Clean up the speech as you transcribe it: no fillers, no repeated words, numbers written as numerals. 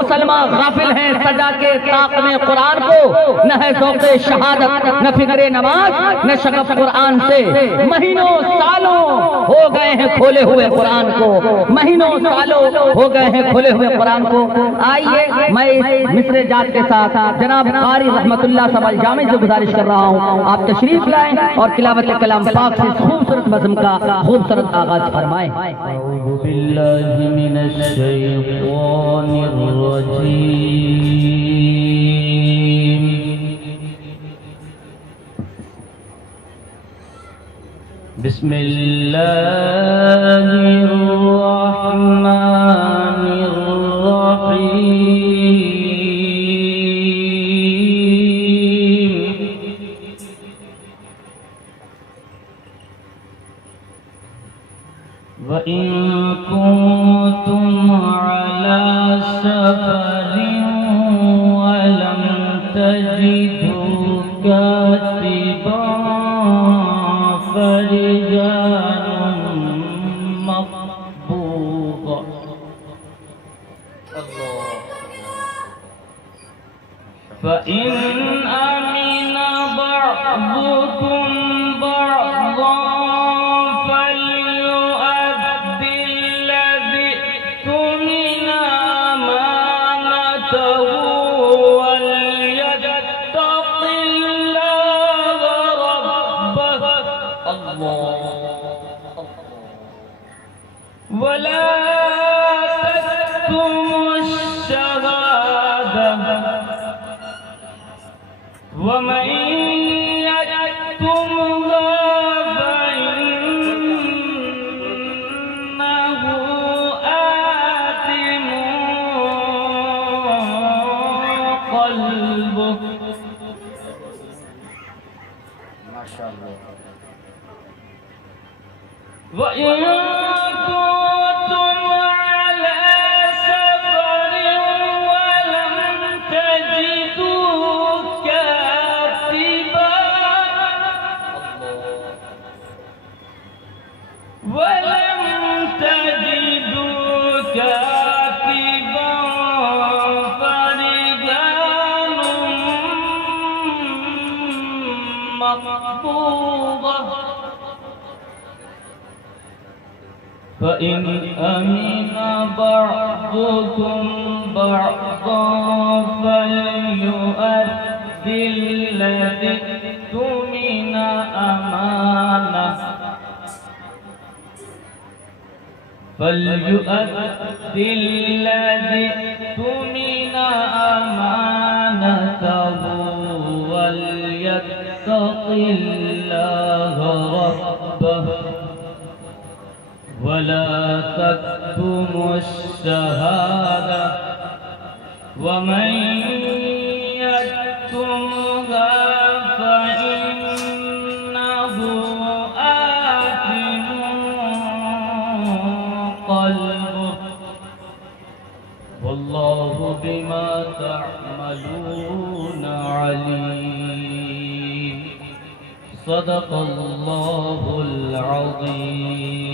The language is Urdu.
مسلمان غافل ہیں سجا کے طاق میں قرآن کو، نہ ہے ذوق شہادت نہ فکر نماز نہ شغف قرآن سے، مہینوں سالوں ہو گئے ہیں کھولے ہوئے قرآن کو، مہینوں سالوں ہو گئے ہیں کھولے ہوئے قرآن کو۔ آئیے میں مصر جات کے ساتھ جناب قاری رحمت اللہ صاحب الجامع سے گزارش کر رہا ہوں آپ تشریف لائیں اور تلاوت کلام پاک سے خوبصورت نظم کا خوبصورت آغاز فرمائیں۔ اعوذ باللہ من الشیطان الرجیم، بسم اللہ الرحمن الرحیم، وَإِن كُنتُمْ عَلَى سَفَرٍ وَلَمْ تَجِدُوا كَاتِبًا فرجال مقبوضة، فإن أمن بعضكم بعضا فليؤد الذي اؤتمن أمانته وليتق الله ربه ولا تكتموا الشهادة ومن يكتمها فإنه آثم قلبه۔ ما شاء الله۔ وَإِن كُنتُمْ عَلَى سَفَرٍ وَلَمْ تَجِدُوا كَاتِبًا فرجال مقبوضة، فإن أمن بعضكم بعضا فليؤد الذي اؤتمن أمانته وليتق الله ربه ولا تكتموا الشهادة ومن يكتمها فإنه آثم قلبه والله بما تعملون عليم۔ صدق اللہ العظیم۔